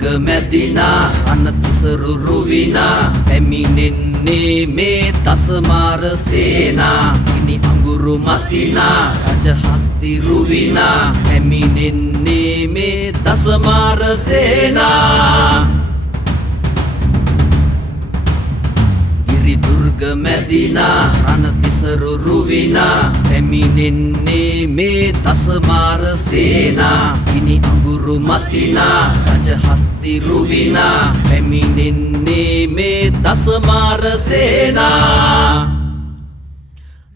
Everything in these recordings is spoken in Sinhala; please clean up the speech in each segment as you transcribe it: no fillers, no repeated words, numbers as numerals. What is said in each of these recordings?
දුර්ග මැදිනා අනතිසරු රුවිනා පැමිණෙන්නේ මේ දසමාර සේනා ඉනි අඟුරු මතිනා රජහස්ති රුවිනා පැමිණෙන්නේ මේ දසමාර සේනා දුර්ග මැදිනා රණතිසරු රුවිනා පැමිණෙන්නේ මේ දසමාර සේනා ඉනි අඟුරු මතිනා රජහස්ති රුවිනා පැමිණෙන්නේ මේ දසමාර සේනා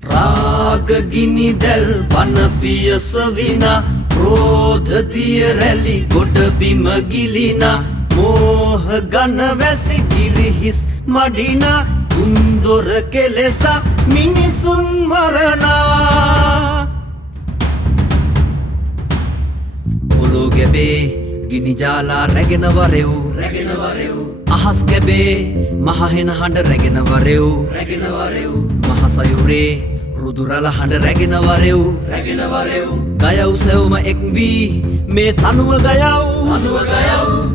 රාග ගිනි දැල් වන පියස විනා ක්‍රෝධ දිය රැලි ගොඩ බිම ගිලිනා මෝහ ගන වැසි කිරිහිස් මඩිනා කුන්දොර කෙලෙසා මිනිසුන් මරණා පොළො ගැබේ ගිනි ජාලා රැගෙන වරෙව් අහස් ගැබේ මහහෙන හඬ රැගෙන වරෙව් මහසයුරේ රුදුරල හඬ රැගෙන වරෙව් ගයව් සෙව්ම එක් වී මේ තනුව ගයව්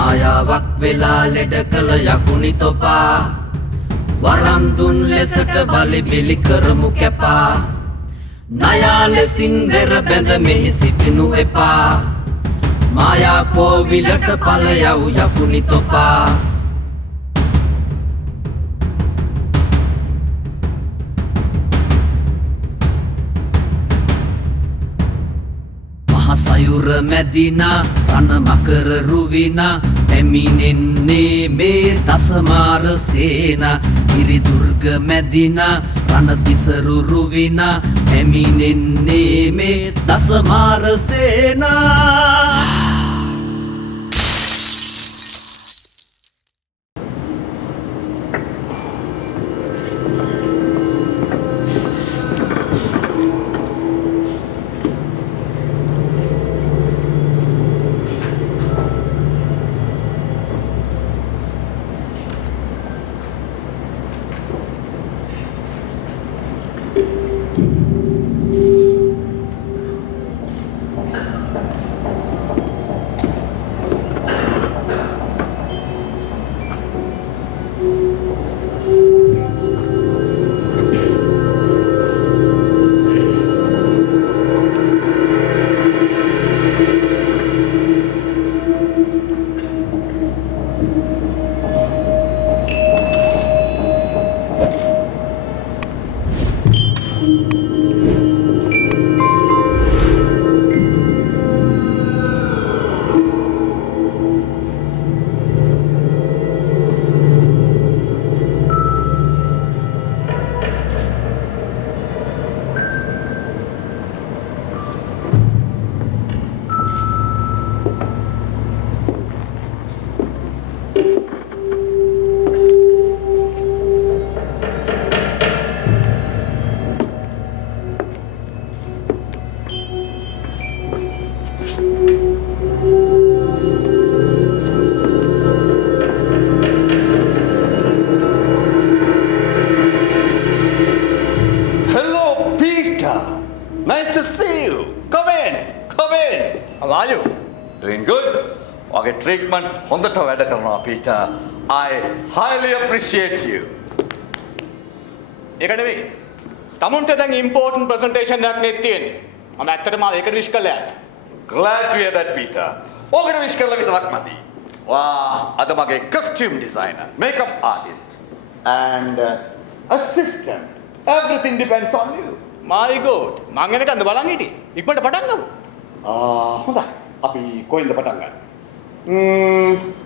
මායාවක් වෙලා ලෙඩ කළ යකුනි තොපා වරම් දුන් ලෙසට බලි බිලි කරමු කැපා නයා ලෙසින් වෙර බැඳ මෙහි සිටිනු එපා මායා කෝවිලට පල යව් යකුනි තොපා මහසයුර මැදිනා රණ මකර රුවිනා පැමිණෙන්නේ මේ දසමාර සේනා ඉරි දුර්ග මැදිනා රණතිසරු රුවිනා පැමිණෙන්නේ මේ දසමාර සේනා Nice to see you. Come in. How are you? Doing good? Okay, treatments hondata වැඩ කරනවා Peter. I highly appreciate you. ඒක නෙවෙයි. තමුන්ට දැන් important presentation එකක් නේ තියෙන්නේ. මම ඇත්තටම ඒකට විශ් කළා. Glad to hear that Peter. ඕකට විශ් කරලා විතරක් මදි. වා, අද මගේ costume designer, makeup artist and assistant. Everything depends on you. My God. මං එනකන්ද බලන් හිටියේ. ඉක්මනට පටන් ගමු. හොඳයි. අපි කොහෙන්ද පටන් ගන්නේ?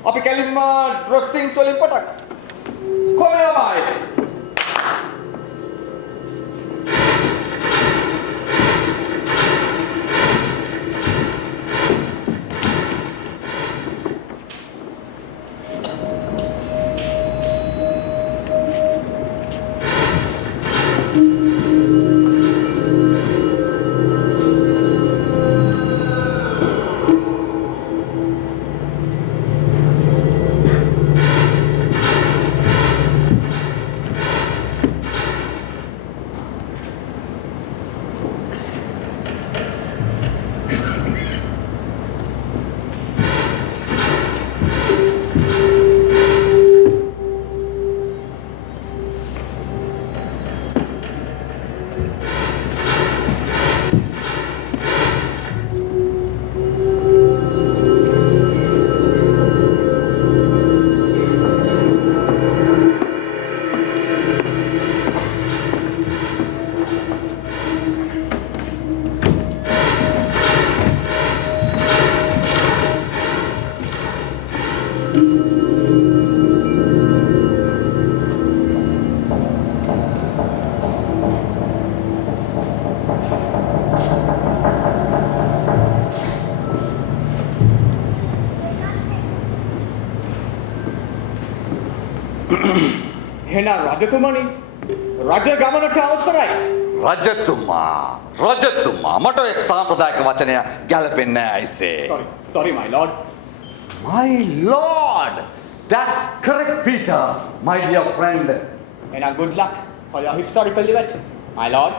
අපි කලින්ම dressings වලින් පටන් ගමු. කොහොමයි? එහෙනම් රජතුමනි රජ ගමනට අවසරයි. රජතුමා මට ඒ සාම්ප්‍රදායික වචනය ගැලපෙන්නේ නැහැ අයිසේ. Sorry my lord. My lord, that's correct, Peter, my dear friend. And good luck for your historical event, my lord.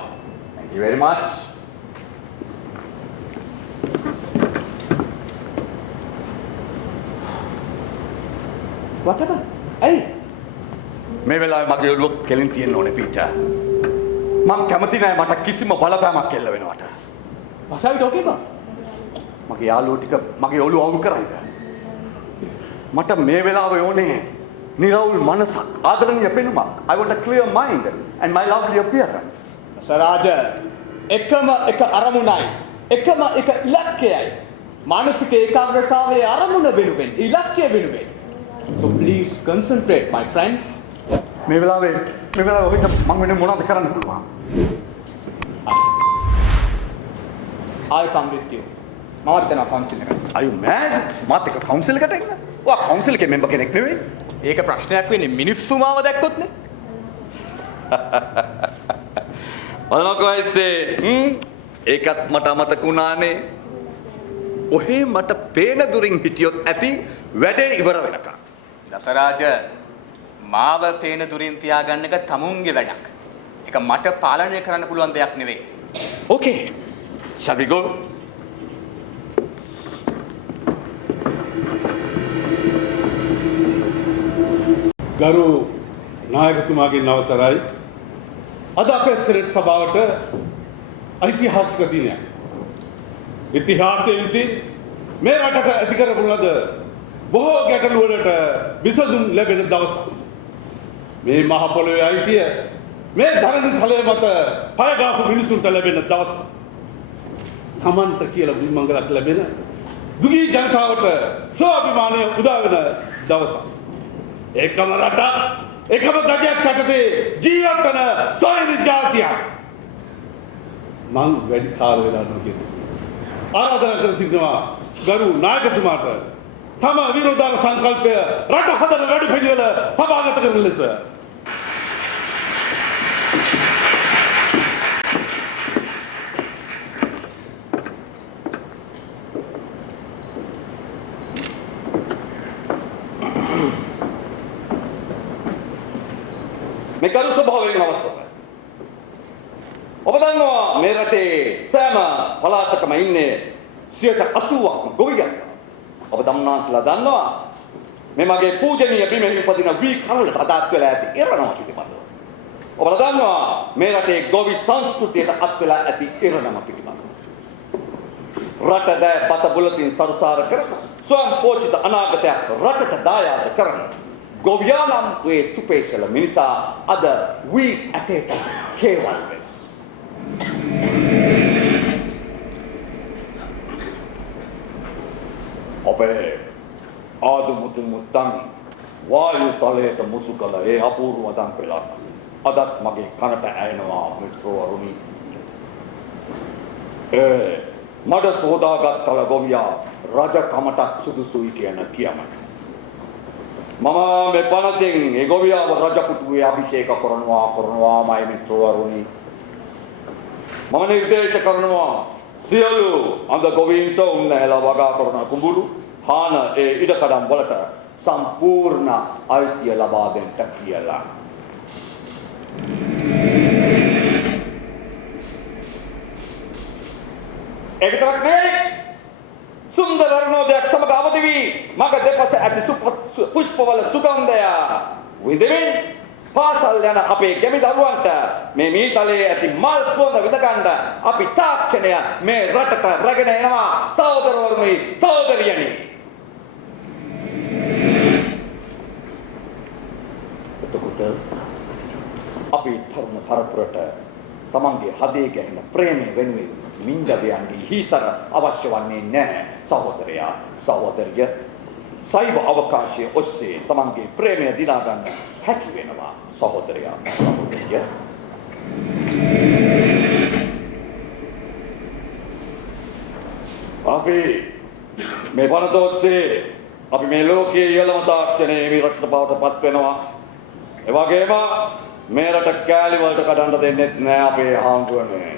Thank you very much. Whatever. Hey, මේ වෙලාවේ මගේ ඔළුව කෙලින් තියෙන්න ඕනේ පීටර්. මම කැමති නෑ මට කිසිම බලපෑමක් එල්ල වෙනවට. what are you talking about? මගේ යාළුවෝ ටික මගේ ඔළුව අවුල් කරයිද? මට මේ වෙලාවේ ඕනේ නිරවුල් මනසක්, ආදරණීය පෙනුමක්. I want a clear mind and my lovely appearance. සරාජ එකම එක අරමුණයි. එකම එක ඉලක්කයයි. මානසික ඒකාග්‍රතාවයේ අරමුණ වෙනුවෙන් ඉලක්කය වෙනුවෙන්. So please concentrate my friend. මේ වෙලාවේ ඔහිට මම වෙන මොනවද කරන්න පුළුවන්? I'll come with you. මමත් යනවා කවුන්සිල් එකට. Are you mad? මාත් එක්ක කවුන්සිල් එකට එන්න? ඔයා කවුන්සිල් එකේ මෙම්බර් කෙනෙක් නෙවෙයි. ඒක ප්‍රශ්නයක් වෙන්නේ මිනිස්සු මාව දැක්කොත් නේ. බලනකො අයිසේ ඒකත් මට අමතක වුණානේ. ඔහේ මට පේන දුරින් හිටියොත් ඇති වැඩේ ඉවර වෙනකම්. දසරාජ මාව පේන දුරින් තියාගන්න එක තමුන්ගේ වැඩක්. ඒක මට පාලනය කරන්න පුළුවන් දෙයක් නෙවෙයි. Okay. Shall we go? ගරු නායකතුමාගෙන් අවසරයි. අද අපේ සිරට සභාවට ඓතිහාසික දිනයක්. ඉතිහාසයේ විසින් මේ රටට ඇති කරපු ලද බොහෝ ගැටලු වලට විසඳුම් ලැබෙන දවසක්. මේ මහ පොළොවේ අයිතිය මේ ධරණි තලයේ මත පය ගාපු මිනිසුන්ට ලැබෙන දවසක්. තමන්ට කියලා බිම්මංගලක් ලැබෙන දුගී ජනතාවට ස්වාභිමානය උදා වෙන දවසක්. එකම රට එකම දගයක් යටතේ ජීවත් වන සොයන ජාතියක්. මං වැඩි කාල වෙලා නොකියද ආරාධනා කර සිටිනවා ගරු නායකතුමාට තම විරෝධාන සංකල්පය රට හදන වැඩ පිළිවෙල සභාගත කරන ලෙස. මේ කරු ස්වභාවයෙන් අවශ්‍යයි. ඔබ දන්නවා මේ රටේ සෑම පළාතකම ඉන්නේ 80ක් ගොවියන්. ඔබ දන්නාස්ලා දන්නවා මේ මගේ පූජනීය බිමෙහි උපදින වී කරලට අදාත් වෙලා ඇති ඉරණම පිළිබඳව. ඔබලා දන්නවා මේ රටේ ගොවි සංස්කෘතියට අත් වෙලා ඇති ඉරණම පිළිබඳව. රට දැ බත බුලතින් සරුසාර කරන ස්වයං පෝෂිත අනාගතයක් රටට දායාද කරන ගොවියානම් වේ සුපේශල මිනිසා අද වී ඇටේට කේවල් වේ. අපේ ආදුමුතුන් මුත්තන් වායු තලයට මුසු කළ ඒ අපූර්ව වදන් පෙළක් අදත් මගේ කනට ඇහෙනවා මිත්‍රවරුනි. මඩ සෝදාගත් කල ගොවියා රජකමටත් සුදුසුයි කියන කියමන. මම මේ පනතින් ඒ ගොවියාව රජකුටුවේ අභිෂේක කරනවාමයි මිත්‍රවරුනි. මම නිර්දේශ කරනවා සියලු අඳ ගොවීන්ට උන්නැහැලා වගා කරන කුඹුරු හාන ඒ ඉඩකඩම් වලට සම්පූර්ණ අයිතිය ලබා දෙන්න කියලා. ඒක තරක් නෙවෙයි. සුන්දර වර්ණෝදයක් සමග අවදි වී මග දෙපස ඇති පුෂ්පවල සුගන්ධය විඳින්න පාසල් යන අපේ ගැමි දරුවන්ට මේ මීතලයේ ඇති මල් සුවඳ විඳ ගන්න අපි තාක්ෂණය මේ රටට රැගෙන එනවා සහෝදරවරුනි සහෝදරියනි. එතකොට අපි තරුණ පරපුරට තමන්ගේ හදේ ගැහෙන ප්‍රේමය වෙනුවෙන් මින්දවයන්ගේ හිසර අවශ්‍ය වන්නේ නැහැ සහෝදරයා සහෝදරිය. සයිබ අවකාශයේ ඔස්සේ තමන්ගේ ප්‍රේමය දිනා ගන්න හැකි වෙනවා සහෝදරයා සහෝදරිය. අපි මේ පනත ඔස්සේ අපි මේ ලෝකයේ ඉහළම තාක්ෂණයේ විරක්ත බවට පත් වෙනවා. ඒ වගේම මේ රට කෑලි වලට කඩන්න දෙන්නෙත් නෑ අපේ හාමුදුරනේ.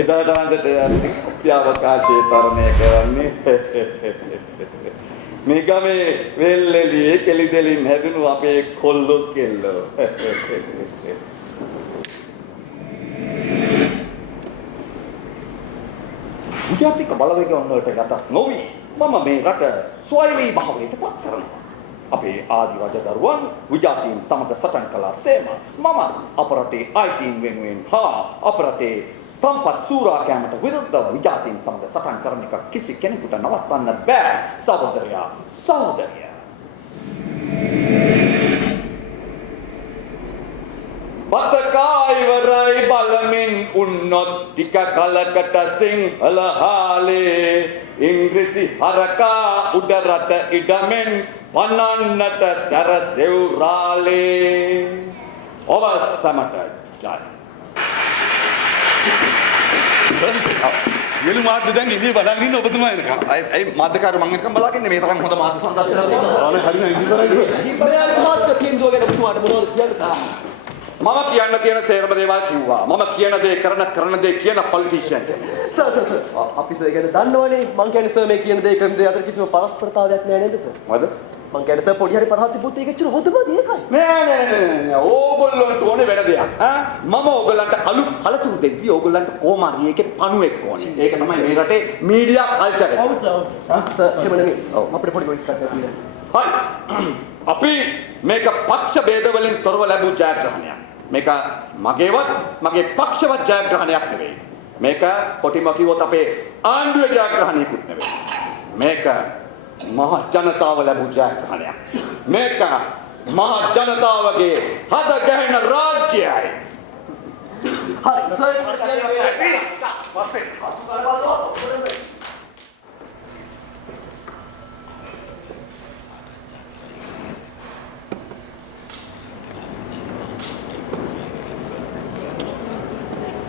එදාට හන්දට අවකාශයේ තරණය කරන්නේ මේ ගමේ වෙල්ෙලියේ කෙලි දෙලින් හැදුණු අපේ කොල්ලෝ කෙල්ලෝ. විජාතික බලවේගයන් වලට යටත් නොවි මම මේ රට ස්වයංී භාවයට පත් කරනවා. අපේ ආදි රජදරුවන් විජාතීන් සමග සටන් කළා සේම මම අප රටේ අයිතීන් වෙනුවෙන් හා අප රටේ සම්පත් සූරා කෑමට විරුද්ධව විජාතීන් සමග සටන් කරන එක කිසි කෙනෙකුට නවත්වන්න බෑ සහෝදරයා සහෝදරිය. බතකායිවරයි බලමින් උන්නොත් ටික කලකට සිංහල හාලේ ඉංග්‍රීසි හරකා උඩ රට ඉඩමෙන් පනන්නට සැරසෙව්රාලේ ඔබ සමට ජය. සියලු මාධ්‍ය දැන් ඉදී බලන් ඉන්න ඔබතුමා එනකම්. ඒ මාධ්‍යකාරය මම එක්කම බලාගෙන මේ තරම් හොඳ මාධ්‍ය සංදර්ශනයක් තියෙනවා. ආනේ හරිනේ ඉදී බලන්. මම කියන්න තියෙන සේරම දේවල් කිව්වා. මම කියන දේ කරන දේ කියන පොලිටිෂියන්. සර් අපි සර් ගැන දන්නවනේ මං කියන්නේ සර් මේ කියන දේ කරන දේ අතර කිසිම පරස්පරතාවයක් නෑ නේද සර්? මොකද? මං කියන්නේ සර් පොඩි හරි පරහත් තිබුත් ඒක ඇත්තට හොඳමද ඒකයි? නෑ ඕගොල්ලන්ට ඕනේ වෙන දෙයක්. මම ඕගොල්ලන්ට අලු පළතුරු දෙද්දි ඕගොල්ලන්ට කොහොම හරි ඒකේ පණුවෙක් ඕනේ. ඒක තමයි මේ රටේ මීඩියා කල්චර් එක. ඔව් සර්. සර් එහෙම නෙමෙයි. අපිට පොඩි වොයිස් එකක් තියෙනවා. හරි. අපි මේක පක්ෂ ભેද වලින් තොරව ලැබූ ජයග්‍රහණයක්. මේක මගේවත් මගේ පක්ෂවත් ජයග්‍රහණයක් නෙවෙයි. මේක කොටිම කිව්වොත් අපේ ආණ්ඩුවේ ජයග්‍රහණයකුත් නෙවෙයි. මේක මහ ජනතාව ලැබූ ජයග්‍රහණයක්. මේක මහ ජනතාවගේ හද ගැහෙන රාජ්‍යයයි. හරි සර්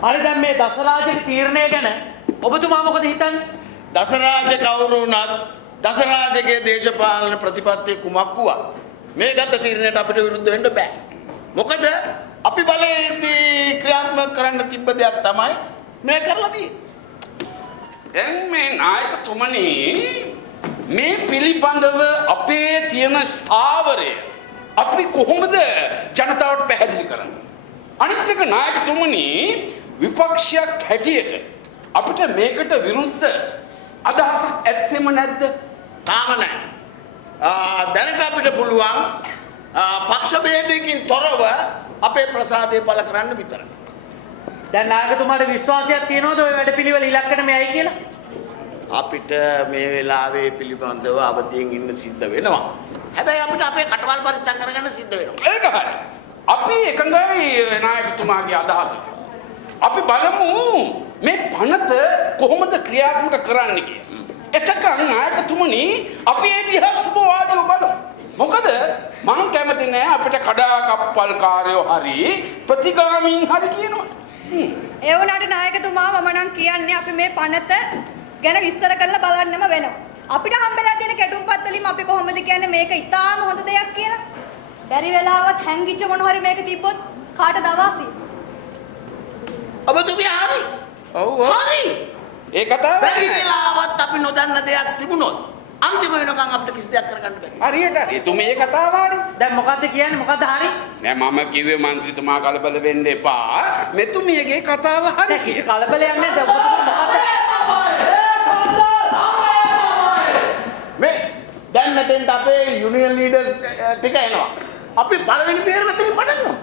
අර දැන් මේ දසරාජගේ තීරණය ගැන ඔබතුමා මොකද හිතන්නේ? දසරාජ කවුරු වුණත් දසරාජගේ දේශපාලන ප්‍රතිපත්තිය කුමක් වුවත් මේ ගත තීරණයට අපිට විරුද්ධ වෙන්න බෑ. මොකද අපි බලයේදී ක්‍රියාත්මක කරන්න තිබ්බ දෙයක් තමයි මේ කරලා තියෙන්නේ. දැන් මේ නායකතුමනි මේ පිළිබඳව අපේ තියෙන ස්ථාවරය අපි කොහොමද ජනතාවට පැහැදිලි කරන්නේ? අනිත් එක නායකතුමනි විපක්ෂයක් හැටියට අපිට මේකට විරුද්ධ අදහසක් ඇත්තෙම නැද්ද? තාම නැහැ. දැනට අපිට පුළුවන් පක්ෂ ભેදයකින් තොරව අපේ ප්‍රසාදය පළ කරන්න විතරයි. දැන් නායකතුමාට විශ්වාසයක් තියනවද ඔය වැඩපිළිවෙල ඉලක්කන මෙයයි කියලා? අපිට මේ වෙලාවේ පිළිබඳව අවදියෙන් ඉන්න සිද්ධ වෙනවා. හැබැයි අපිට අපේ කටවල් පරිස්සම් කරගන්න සිද්ධ වෙනවා. ඒක හරි. අපි එකඟයි නායකතුමාගේ අදහසට. අපි බලමු මේ පනත කොහොමද ක්‍රියාත්මක කරන්න කියලා. එතකන් නායකතුමනි අපි ඒ දිහා සුබවාදීව බලමු. මොකද මං කැමති නෑ අපිට කඩා කප්පල් කාර්යෝ හරි ප්‍රතිගාමීන් හරි කියනවා. ඒ වුණාට නායකතුමා මම නම් කියන්නේ අපි මේ පනත ගැන විස්තර කරලා බලන්නම වෙනවා. අපිට හම්බෙලා තියෙන කැටුම්පත් වලින් අපි කොහොමද කියන්නේ මේක ඉතාම හොඳ දෙයක් කියලා? බැරි වෙලාවත් හැංගිච්ච මොන හරි මේක තිබ්බොත් කාටද අවාසි? ඔබතුමිය හරි. ඔව් හරි. ඒ කතාව බැරි වෙලාවත් අපි නොදන්න දෙයක් තිබුණොත් අන්තිම වෙනකන් අපිට කිසි දෙයක් කරගන්න බැහැ. හරියට හරි. තුමේ ඒ කතාව හරි. දැන් මොකද්ද කියන්නේ? මොකද්ද හරි? නෑ මම කිව්වේ මන්ත්‍රීතුමා කලබල වෙන්න එපා. මෙතුමියගේ කතාව හරි. දැන් කිසි කලබලයක් නැහැ. දැන් ඔබතුමා මොකද්ද? මේ දැන් මෙතෙන්ට අපේ යුනියන් ලීඩර්ස් ටික එනවා. අපි පළවෙනි පියවර මෙතනින් පටන් ගමු.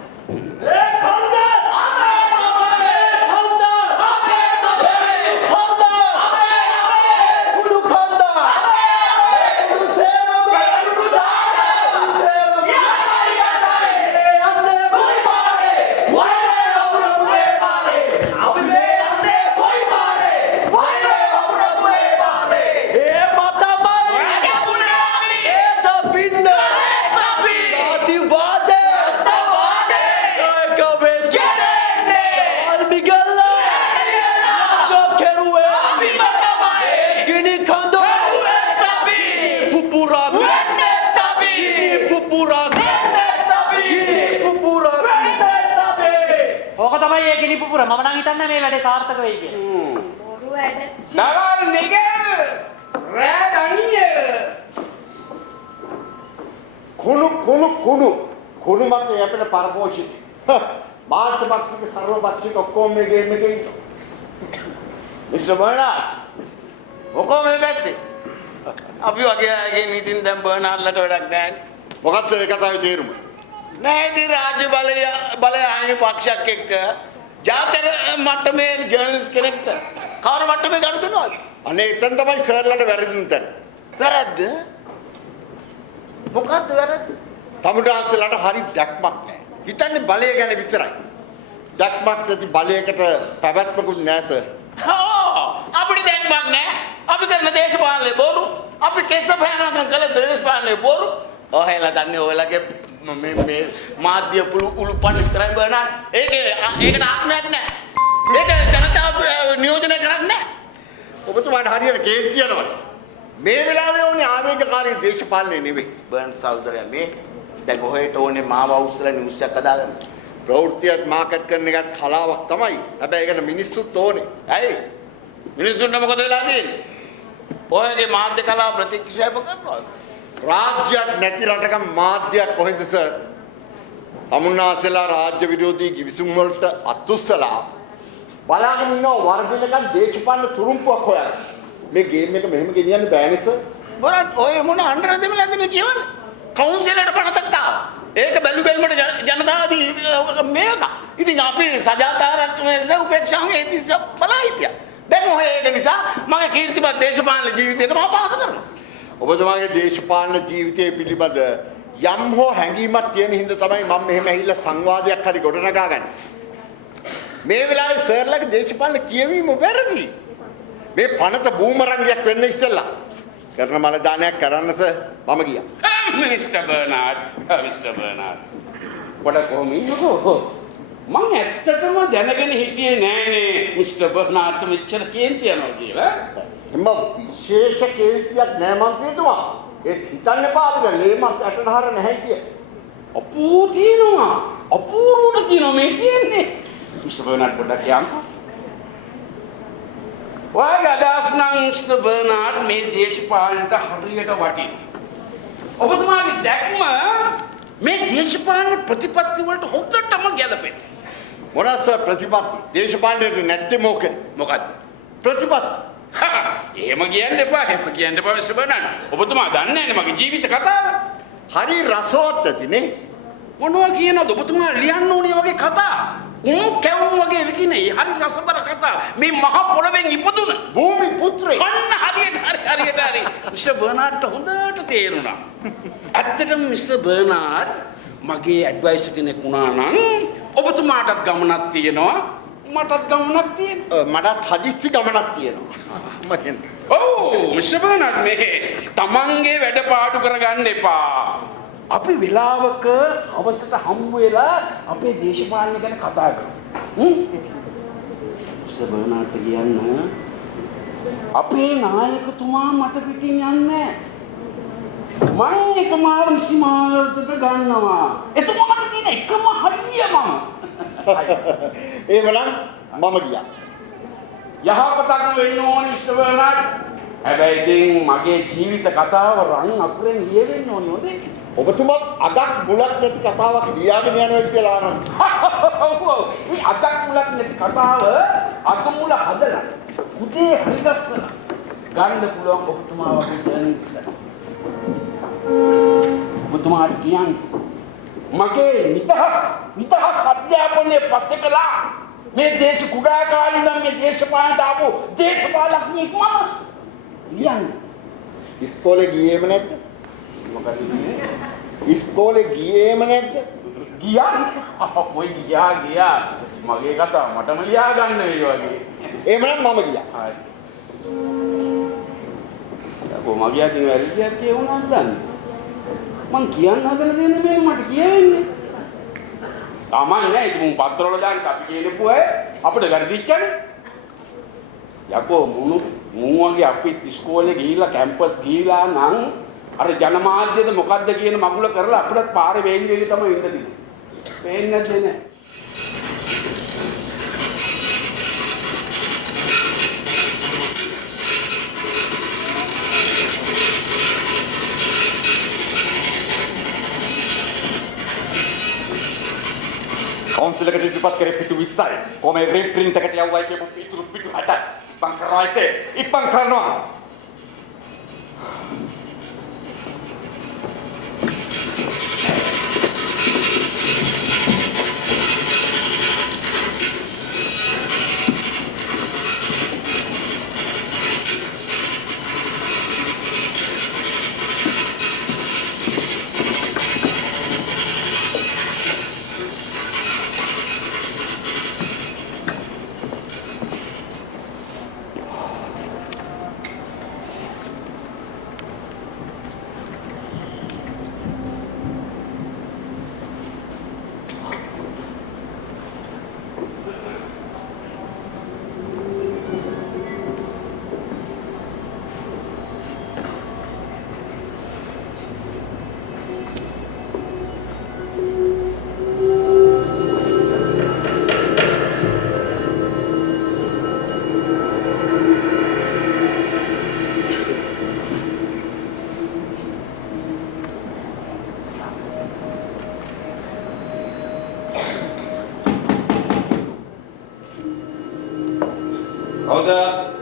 මම නම් හිතන්නේ මේ වැඩේ සාර්ථක වෙයි කියලා. බොරු වැඩ. දවල් නිගල් රෑ දනිය කුණු මත යැපෙන පරපෝෂිත මාර්ච් බක්තික සර්ව බක්තික ඔක්කොම මේ ගේම් එකේ ඉන්නවා මිස්ටර් බර්නාඩ් ඔක්කොම මේ පැත්තේ අපි වගේ අයගේ නීතින් දැන් බර්නාඩ්ලට වැඩක් නැහැ මොකක්ද ඒ කතාවේ තේරුම නෑ ඉතින් රාජ්‍ය බලය ආයේ පක්ෂයක් එක්ක ජාතක මට්ටමේ ජර්නලිස්ට් කෙනෙක්ට කවර මට්ටමේ ගන්න දෙනවද අනේ එතන තමයි සර්ලට වැරදින තැන වැරද්ද මොකක්ද වැරද්ද තමුදාස්ලාට හරි දැක්මක් නැහැ හිතන්නේ බලය ගැන විතරයි දැක්මක් නැති බලයකට පැවැත්මකුත් නැහැ සර් අපිට දැක්මක් නැහැ අපි කරන දේශපාලනේ බොරු අපි කෙස්ස පෑනකම් කළ දේශපාලනේ බොරු ඔහෙලා දන්නේ ඔයලගේ මේ මාධ්‍ය උළුප්පන් විතරයි බර්නාඩ් ඒකට ආත්මයක් නැහැ ඒක ජනතාව නියෝජනය කරන්නේ නැහැ ඔබතුමාට හරියට කේන්ති යනවා මේ වෙලාවේ ඕනේ ආවේගකාරී දේශපාලනේ නෙවෙයි බර්න් සහෝදරයා මේ දැන් කොහෙට ඕනේ මාව අවුස්සලා නිවුස් එකක් හදාගන්න ප්‍රවෘත්තියක් මාකට් කරන එකත් කලාවක් තමයි හැබැයි ඒකට මිනිස්සුත් ඕනේ ඇයි මිනිස්සුන්ට මොකද වෙලා තියෙන්නේ ඔයගේ මාධ්‍ය කලාව ප්‍රතික්ෂේප කරනවා රාජ්‍යයක් නැති රටක මාධ්‍යයක් කොහෙද සර් තමුන්නාසලා රාජ්‍ය විරෝධී කිවිසුම් වලට අත්උස්සලා බලාගෙන ඉන්න වර්ධනකන් දේශපාලන තුරුම්පුවක් හොයලා මේ ගේම් එක මෙහෙම ගෙනියන්න බෑනේ සර් මොනක් ඔය මොන අnder දෙමළද මේ කියවන්නේ කවුන්සිලට පනතක් තාවා ඒක බැලුමට ජනතාවදී මේක ඉතින් අපි සජාතාරත්වයේ උපේක්ෂාවෙන් ඒ දිස්ස බලා හිටියා දැන් ඔය ඒක නිසා මගේ කීර්තිමත් දේශපාලන ජීවිතේට මම පාස කරනවා ඔබතුමාගේ දේශපාලන ජීවිතයේ පිළිබඳ යම් හෝ හැඟීමක් තියෙන හින්දා තමයි මම මෙහෙම ඇහිලා සංවාදයක් හරි ගොඩනගාගන්නේ මේ වෙලාවේ සර්ලගේ දේශපාලන කියවීම වැරදි මේ පනත බූමරංගයක් වෙන්න ඉස්සෙල්ලා කරන මල දානයක් කරන්න සර් මම ගියා මිස්ටර් බර්නාඩ් පොඩ කොහොම ඉන්නකෝ මම ඇත්තටම දැනගෙන හිටියේ නෑනේ මිස්ටර් බර්නාඩ්ට මෙච්චර කේන්ති යනවා කියලා එම විශේෂ කේන්තියක් නෑ මං කියනවා ඒ හිතන්න එපා අපිට ලේමස් ඇටනහර නැහැ කිය අපූර්වට තියෙනවා මේ තියෙන්නේ මිස්ටර් බර්නාඩ් පොඩ්ඩක් කියන්නකෝ ඔයගේ අදහස් නම් මිස්ටර් බර්නාඩ් මේ දේශපාලනයට හරියට වටිනවා ඔබතුමාගේ දැක්ම මේ දේශපාලන ප්‍රතිපත්ති වලට හොඳටම ගැලපෙනවා මොනවාද සර් ප්‍රතිපත්ති දේශපාලනයේ නැත්තේ මොකද ප්‍රතිපත්ති එහෙම කියන්න එපා මිස්ටර් බර්නාඩ් ඔබතුමා දන්නේ නැහැ මගේ ජීවිත කතාව හරි රසවත් ඇතිනේ මොනවා කියනවද ඔබතුමා ලියන්න ඕනේ වගේ කතා කැවුම් වගේ විකිනේ හරි රසබර කතා මේ මහ පොළවෙන් ඉපදුන භූමි පුත්‍රේ අන්න හරියට මිස්ටර් බර්නාඩ්ට හොඳට තේරුණා ඇත්තටම මිස්ටර් බර්නාඩ් මගේ ඇඩ්වයිසර් කෙනෙක් වුණා නම් ඔබතුමාටත් ගමනක් තියෙනවා මටත් ගමනක් තියෙනවා මටත් හදිස්සි ගමනක් තියෙනවා මිස්ටර් බර්නාඩ් මේ තමන්ගේ වැඩ පාඩු කරගන්න එපා අපි වෙලාවක අවසට හම්බ වෙලා අපේ දේශපාලනය ගැන කතා කරමු මිස්ටර් බර්නාඩ්ට කියන්න අපේ නායකතුමා මට පිටින් යන්නේ මම එතුමාව නිසි මාර්ගයකට ගන්නවා එතුමාට තියෙන එකම හරිය මම එහෙමනම් මම ගියා යහපතක් වෙන්න ඕනේ මිස්ටර් බර්නාඩ් හැබැයි ඉතින් මගේ ජීවිත කතාව රන් අකුරෙන් ලියවෙන්න ඕනේ හොඳේ ඔබතුමා අදක් මුලක් නැති කතාවක් ලියාගෙන යනවා කියලා ආනන්ද. මේ අදක් මුලක් නැති කතාව අග මුල හදලා කුටේ හරි ගස්සලා ගන්න පුළුවන් ඔබතුමා වගේ ජර්නලිස්ට්ලා. ඔබතුමාට කියන්නේ මගේ නිදහස් අධ්‍යාපනයේ පස්සේ කළා මේ දේශ කුඩා කාලේ ඉඳන් මේ දේශපාලනට ආපු දේශපාලඥයෙක් මම ලියන්නේ. ඉස්කෝලේ ගියේම නැද්ද? මොකද ඉස්කෝලේ ගියේම නැද්ද? ගියා මගේ කතාව මටම ලියා ගන්න වෙයි වගේ එහෙමනම් මම ගියා හරි යකෝ මගියා කියන වැරදියක් කියවුණාද දන්නේ මං කියන්න හදන දේ නෙමෙයි මට කියවෙන්නේ තමන් නෑ ඉතින් මම පත්‍රවල දාන්න අපි කියනපු අය අපිට වැරදිච්චනේ යකෝ මුන් වගේ අපි ඉස්කෝලේ ගිහිල්ලා කැම්පස් ගිහිලා නම් අර ජනමාධ්‍යද මොකද්ද කියන මගුල කරලා අපිටත් පාරේ වේන් වෙලි තමයි ඉන්න තියෙන්නේ. පේන්නේ නැද්ද නේ? කවුන්සිල් එකට ඉදිරිපත් කරේ පිටු 20යි. කොහොම ඒ රීප්‍රින්ට් එකට යවුවයි කියපු පිටු 60යි. ඉපන් කරනවා ඉසේ. ඉපන් කරනවා.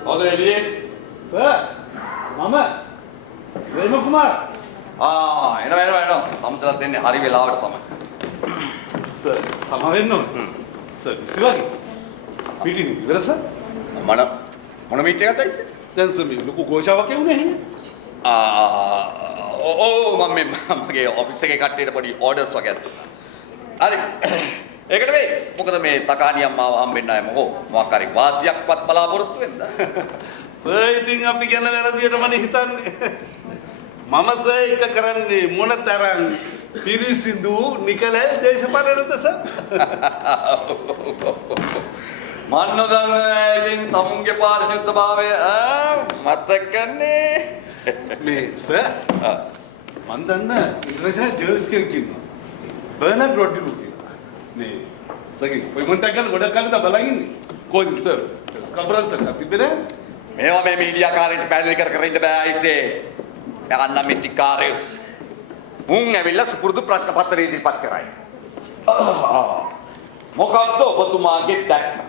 කවුද එළියේ? සර් මම රේම කුමාර්. එනවා. තමසලත් දෙන්නේ හරි වෙලාවට තමයි. සර් සමා වෙන්න ඕන. සර් ඉස්සරහට. මීටින් ඉවර සර්. මොන මීටින් එකක්ද ඉස්සේ? දැන් සර් මේ ලොකු ഘോഷාවක් එවුනේ එහෙනම්. මම මගේ ඔෆිස් එකේ කට්ටියට පොඩි ඕඩර්ස් වගේ දුන්නා. හරි. ඒකට වෙයි. මොකද මේ තකාණියම් මාව හම්බෙන්න ආයේ මොකෝ මොකක් හරි වාසියක්වත් බලාපොරොත්තු වෙන්නද? සර් ඉතින් අපි ගැන වැරදියටමනේ හිතන්නේ. මම සර් එක කරන්නේ මොනතරම් පිරිසිදු නිකලල් දේශපාලනද සර්? මන් නොදන්නා ඉතින් තමුන්ගේ පාරිශුද්ධභාවය මතකනේ. මේ සර් මන් දන්න ඉන්ටර්නැෂනල් ජර්නලිස්ට් කෙනෙක් ඉන්නවා. බර්නඩ් රොඩ්රිගෝ කියලා. මේ සර් කොයි මොන්ටක් ගන්න ගොඩක් කල්ද බලන් ඉන්නේ. කොහෙද සර්? කන්ෆරන්ස් එකක් තිබ්බේ නෑ. මේවා මේ මීඩියා කාරෙන්ට පැහැදිලි කර ඉන්න බෑ අයිසේ. යකන්නම් මිත්‍තිකාරයෝ. මුන් ඇවිල්ලා සුපුරුදු ප්‍රශ්න පත්‍රය ඉදිරිපත් කරයි. මොකක්ද ඔබතුමාගේ දැක්ම?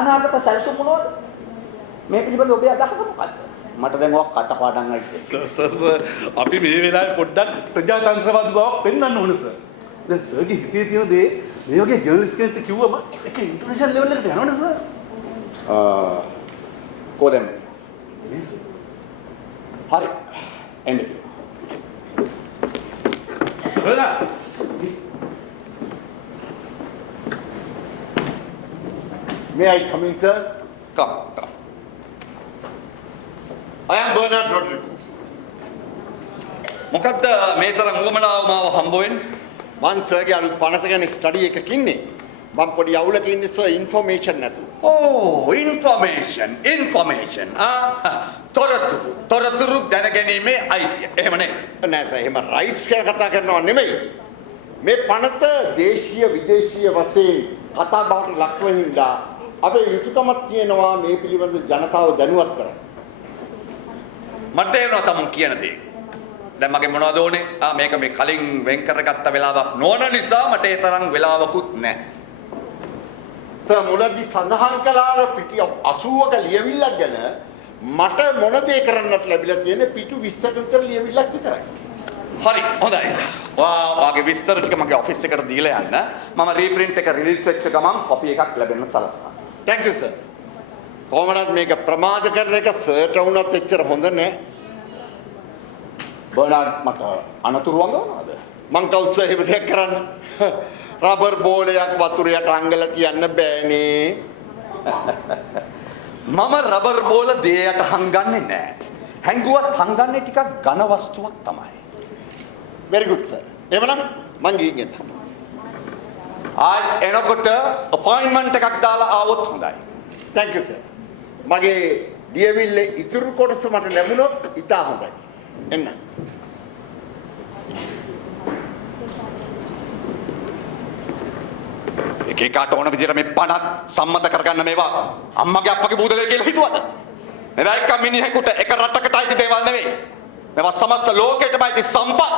අනාගත සැලසුම් මොනවද? මේ පිළිබඳව ඔබේ අදහස මොකක්ද? මට දැන් ඔක් කටපාඩම් අයිසේ. සර් අපි මේ වෙලාවේ පොඩ්ඩක් ප්‍රජාතන්ත්‍රවාදී බවක් පෙන්වන්න ඕන සර්. දැන් සර්ගේ හිතේ තියෙන දේ මේ වගේ ජර්නලිස්ට් කෙනෙක්ට කිව්වම ඒක ඉන්ටර්නැෂනල් ලෙවල් එකට යනවනේ සර්. කොහෙන්ද? හරි. එන්න කිව්වා. සර්ලා May I come in, sir? Come. I am Bernard Rodrigo. මොකද්ද මේ තරම් උවමනාව මාව හම්බ වෙන්නේ? මං සර්ගේ අලුත් පනත ගැන ස්ටඩි එකක ඉන්නේ. මං පොඩි අවුලක ඉන්නේ සර් ඉන්ෆර්මේෂන් නැතුව. ඉන්ෆර්මේෂන්. තොරතුරු දැනගැනීමේ අයිතිය. එහෙම නේද? නෑ සර්, එහෙම රයිට්ස් ගැන කතා කරනවා නෙමෙයි. මේ පනත දේශීය විදේශීය වශයෙන් කතා බහට ලක් වෙන හින්දා අපේ යුතුයකමක් තියෙනවා මේ පිළිබඳ ජනතාව දැනුවත් කරන්න. මට තේරෙනවා තමුන් කියන දේ. දැන් මගේ මොනවද ඕනේ? මේක මේ කලින් වෙන් කරගත්ත වෙලාවක් නොවන නිසා මට ඒ තරම් වෙලාවකුත් නැහැ. සර් මුලදී සඳහන් කළා පිටි 80ක ලියවිල්ලක් ගැන මට මොන දේ කරන්නත් ලැබිලා තියෙන්නේ පිටු 20ක විතර ලියවිල්ලක් විතරයි. හරි හොඳයි. වාගේ විස්තර ටික මගේ ඔෆිස් එකට දීලා යන්න. මම රීප්‍රින්ට් එක රිලීස් වෙච්ච ගමන් කොපි එකක් ලැබෙන්න සලස්වා. Thank you sir. කොහොමද මේක ප්‍රමාද කරන එක සර්ට වුණත් එච්චර හොඳ නෑ. බර්නාඩ් මට අනතුරු වංගවනවද? මං කවුද එහෙම දෙයක් කරන්න? රබර් බෝලයක් වතුරයට අංගලා තියන්න බෑනේ. මම රබර් බෝල දෙයට හංගන්නේ නැහැ. හැංගුවත් හංගන්නේ ටිකක් ඝන වස්තුවක් තමයි. Very good sir. එහෙමනම් මං ගිහින් එන්න. එනකොට අපොයින්ට්මන්ට් එකක් දාලා ආවොත් හොඳයි. Thank you sir. මගේ ලියවිල්ලේ ඉතුරු කොටස මට ලැබුණොත් ඉතා හොඳයි. එන්න. එකකට ඕන විදිහට මේ පණක් සම්මත කරගන්න මේවා අම්මගේ අප්පගේ බූදලේ කියලා හිතුවද? මේවා එක මිනිහෙකුට එක රටකට අයිති දේවල් නෙවෙයි. මේවා සමස්ත ලෝකෙටම අයිති සම්පත්.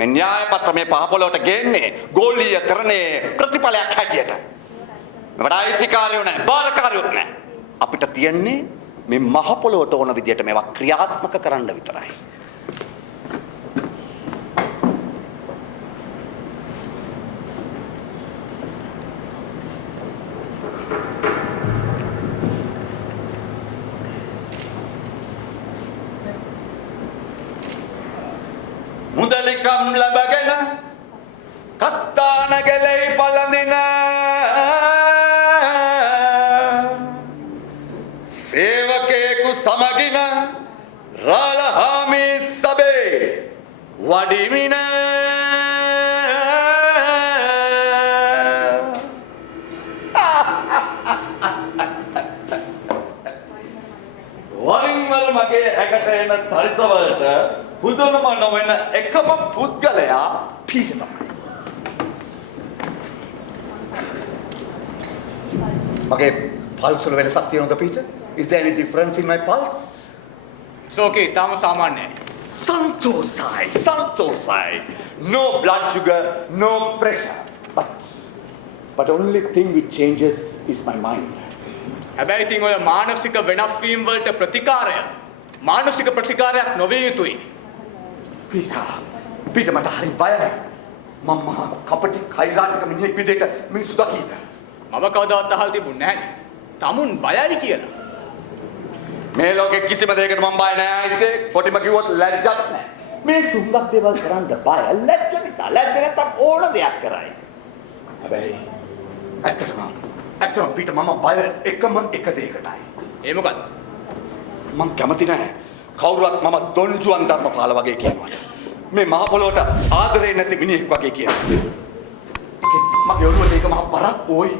මේ න්‍යාය පත්‍ර මේ පහ පොළොවට ගේන්නේ ගෝලීයකරණයේ ප්‍රතිඵලයක් හැටියට. මේවට අයිතිකාරයෝ නැහැ, බාරකාරයෝ නැහැ. අපිට තියෙන්නේ මේ මහ පොළොවට ඕන විදියට මේවා ක්‍රියාත්මක කරන්න විතරයි. මුදලිකම් ලැබගෙන කස්ථාන ගැලයි පළඳින සේවකයෙකු සමගින රාලහාමි සබේ වඩිමින වරින් වර මගේ ඇකට එන චරිතවලට පුදුම නොවන එකම පුද්ගලයා පීටර් තමයි. මගේ පල්ස් වල වෙනසක් තියෙනවද Peter? Is there any difference in my pulse? It's okay, තාම සාමාන්‍යයි. Santosai. No blood sugar, no pressure. But only thing which changes is my mind. හැබැයි ඉතින් ඔය මානසික වෙනස් වීම වලට ප්‍රතිකාරය මානසික ප්‍රතිකාරයක් නොවිය යුතුයි. පීටර් මට හරි බයයි. මම කපටි කයිලාටික මිනිහෙක් විදිහට මිනිස්සු දකීද? මම කවදාවත් අහලා තිබුණේ නැහැ. තමුන් බයයි කියලා. මේ ලෝකෙ කිසිම දෙයකට මම බය නැහැ අයිසේ. කොටිම කිව්වොත් ලැජ්ජත් නැහැ. මේ සුම්බක් දේවල් කරන්න බය ලැජ්ජ නිසා. ලැජ්ජ නැත්තම් ඕන දෙයක් කරයි. හැබැයි ඇත්තටම පීටර් මම බය එකම එක දෙයකටයි. ඒ මොකක්ද? මම කැමති නැහැ. කවුරුවත් මම දොන්ජුවන් ධර්මපාල වගේ කියනවාට. මේ මහ පොළොවට ආදරේ නැති මිනිහෙක් වගේ කියනවා. මගේ ඔළුවට ඒක මහ බරක් ඕයි.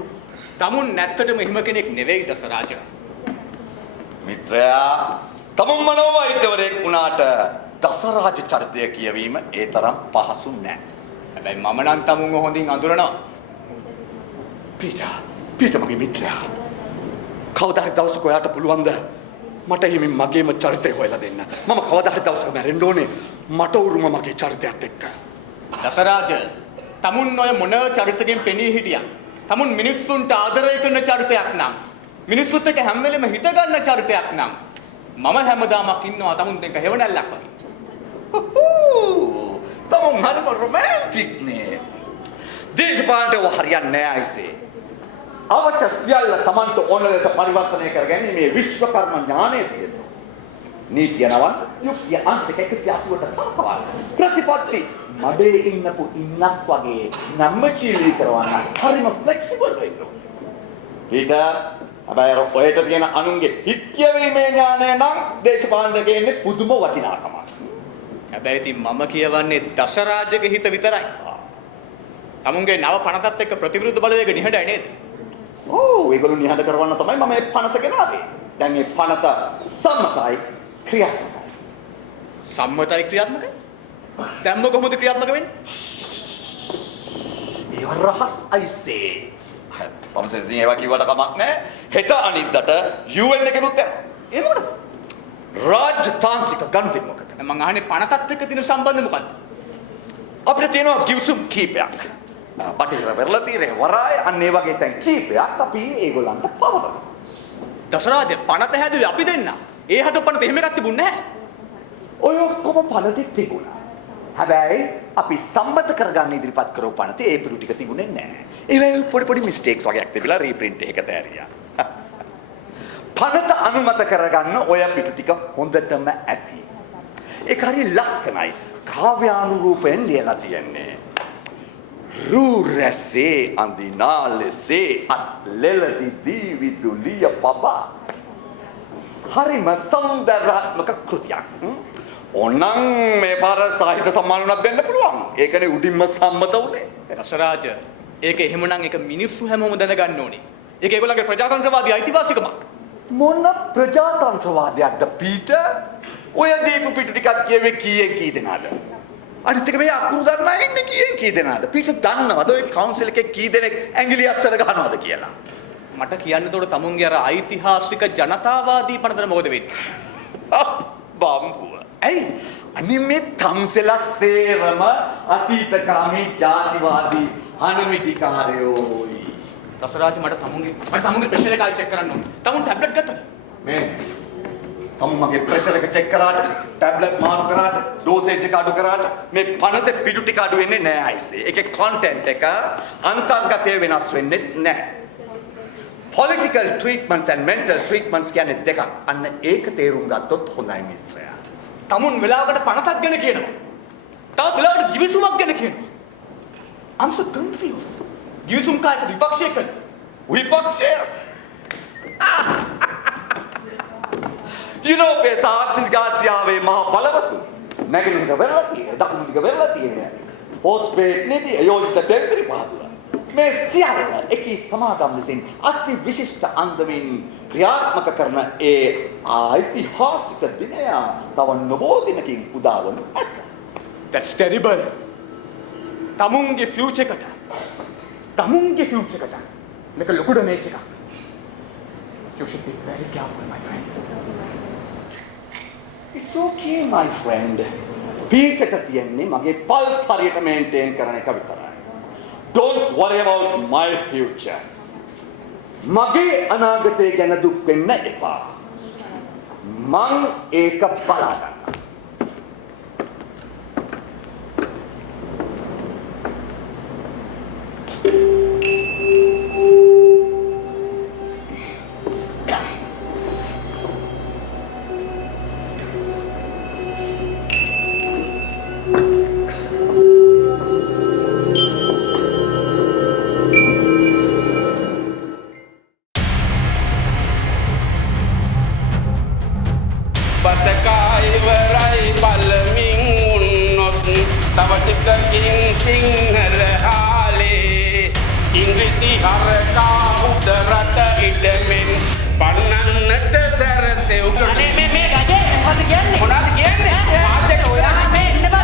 තමුන් නැත්තටම එහෙම කෙනෙක් නෙවෙයි දසරාජ. මිත්‍රයා, තමුන් මනෝවෛද්‍යවරයෙක් වුණාට දසරාජ චරිතය කියවීම ඒ තරම් පහසු නෑ. හැබැයි මම නම් තමුන්ව හොඳින් අඳුරනවා. පීටර් මගේ මිත්‍රයා. කවදා හරි දවසක ඔයාට පුළුවන්ද මට හිමින් මගේම චරිතය හොයලා දෙන්න? මම කවදා හරි දවසක මැරෙන්න ඕනේ මට උරුම මගේ චරිතයත් එක්ක. දසරාජ, තමුන් ඔය මොන චරිතකින් පෙනී හිටියා? තමුන් මිනිස්සුන්ට ආදරය කරන චරිතයක් නම්, මිනිස්සුත් එක්ක හැම වෙලෙම හිත ගන්න චරිතයක් නම්, මම හැමදාමක් ඉන්නවා තමුන් දෙක හෙවණැල්ලක් වගේ. තමුන් හරිම රොමැන්ටික් නේ. දේශපාලනට හරියන්නේ නැහැ අයිසේ. අවට සියල්ල Tamanට ඕන ලෙස පරිවර්තනය කර ගැනීමේ විශ්වකර්ම ඥානය තියෙනවා. නීතිය නවන් යුක්තිය අංශක 180ට තරකවන්න. ප්‍රතිපත්ති මඩේ ඉන්නපු ඉන්නක් වගේ නම්මචීලී කරවන්න හරිම ෆ්ලෙක්සිබල් වෙන්න ඕනේ. පීටර්, හැබැයි ඔයට තියෙන අනුන්ගේ හිත් කියවීමේ ඥානය නම් දේශපාලනයේ ඉන්නේ පුදුම වටිනාකමක්. හැබැයි ඉතින් මම කියවන්නේ දසරාජගේ හිත විතරයි. තමුන්ගේ නව පනතත් එක්ක ප්‍රතිවිරුද්ධ බලවේග නිහඬයි නේද? ඒගොල්ලෝ නිහඬ කරවන්න තමයි මම මේ පනත ගෙනාවේ. දැන් මේ පනත සම්මතයි ක්‍රියාත්මකයි. සම්මතයි ක්‍රියාත්මකයි? දැම්ම කොහොමද ක්‍රියාත්මක වෙන්නේ? ඒ රහස් අයිසේ. මම ඉතින් ඒවා කිව්වට කමක් නැහැ. හෙට අනිද්දාට UN එකෙනුත් යනවා. ඒ මොකද? රාජ්‍යතාන්ත්‍රික ගනුදෙනුවකට. මම අහන්නේ පනතත් එක්ක තියෙන සම්බන්ධය මොකද්ද? අපිට තියෙනවා කිව්සුම් කීපයක්. බටහිර වෙරළ තීරේ වරාය අන්න ඒ වගේ තැන් කීපයක් අපි ඒගොල්ලන්ට පවරනවා. දසරාජ, පනත හැදුවේ අපි දෙන්න. ඒ හද පනත එහෙම එකක් තිබුණේ නැහැ. ඔය ඔක්කොම පනතේ තිබුණා. හැබැයි අපි සම්මත කරගන්න ඉදිරිපත් කරව පනතේ ඒ පිටු ටික තිබුණේ නැහැ. ඒවයි පොඩි මිස්ටේක්ස් වගේක් තිබිලා රීප්‍රින්ට් එකකට ඇරියා. පනත අනුමත කරගන්න ඔය පිටු ටික හොඳටම ඇති. ඒක හරි ලස්සනයි. කාව්‍යානුරූපයෙන් ලියලා තියෙන්නේ. රූ රැසේ අඳිනාලෙසේ අත්ලෙලදි දීවිදුලිය පබා. හරිම සෞන්දර්යාත්මක කෘතියක්. ඕනනම් මේ පාර සාහිත්‍ය සම්මානයක් දෙන්න පුළුවන්. ඒකනේ උඩින්ම සම්මත උනේ. දසරාජ, ඒක එහෙමනම් ඒක මිනිස්සු හැමෝම දැනගන්න ඕනේ. ඒක ඒගොල්ලන්ගේ ප්‍රජාතන්ත්‍රවාදී අයිතිවාසිකමක්. මොන ප්‍රජාතන්ත්‍රවාදයක්ද පීටර්? ඔය දීපු පිටු ටිකක් කියවේ කීයෙන් කී දෙනාද? අනිත් එක මේ අකුරු දන්නා ඉන්නේ කීයෙන් කී දෙනාද? පීටර් දන්නවද ඔය කවුන්සිල් එකේ කී දෙනෙක් ඇඟිලි අක්ෂර ගන්නවද කියලා? මට කියන්න උඩ තමුන්ගේ අර ඓතිහාසික ජනතාවාදී පනතන මොකද වෙන්නේ? බම්බුව. ඇයි අනිමේ තම්සෙලා සේවම අතීතකාමී ජාතිවාදී අනමිටිකාරයෝයි. දසරාජ මට තමුන්ගේ ප්‍රෙෂර් එක චෙක් කරන්න ඕනේ. තමුන් ටැබ්ලට් ගත්තද? මේ තමුන්ගේ ප්‍රෙෂර් එක චෙක් කරාට, ටැබ්ලට් මාරු කරාට, ඩෝසේජ් එක අඩු කරාට මේ පනතේ පිටු ටික අඩු වෙන්නේ නැහැ අයිසේ. ඒකේ කන්ටෙන්ට් එක අන්තර්ගතය වෙනස් වෙන්නේ නැහැ. Political treatments and mental treatments කියන්නේ දෙකක්. අන්න ඒක තේරුම් ගත්තොත් හොඳයි මිත්‍රයා. තමුන් වෙලාවකට පනතක් ගැන කියනවා. තවත් වෙලාවකට givisුමක් ගැන කියනවා. I'm so confused. givisුම් කාට විපක්ෂයකද? විපක්ෂය යුරෝපයේ සාර්ථක ආසියාවේ මහා බලවතු නැගෙනහිර වෙරළ තියෙන දකුණු දිග වෙරළ තියෙන පෝස්ට්පේඩ් නීති යෝජිත දෙල්පිරි පහතුර මේ සියල්ල එකී සමාගම් විසින් අති විශිෂ්ට අන්දමින් ක්‍රියාත්මක කරන ඒ ඓතිහාසික දිනය තව නොබෝ දිනකින් උදා වනු ඇත. That's terrible. තමුන්ගේ ෆියුචර් එකට මේක ලොකු ඩැමේජ් එකක්. You should be very careful, my friend. It's okay, my friend. පීටට තියෙන්නේ මගේ පල්ස් හරියට මේන්ටේන් කරන එක විතරයි. Don't worry about my future. මගේ අනාගතය ගැන දුක් වෙන්න එපා. මං ඒක බලාගන්න. බතකායිවරයි බලමින් උන්නොත් තව ටිකකින් සිංහල හාලේ ඉංග්‍රීසි හරකා උඩරට ඉඩමෙන් පන්නන්නට සැරසෙව්. මේ ගජේ මොකද කියන්නේ? මොනවද කියන්නේ? ඔයා මේ එන්න බා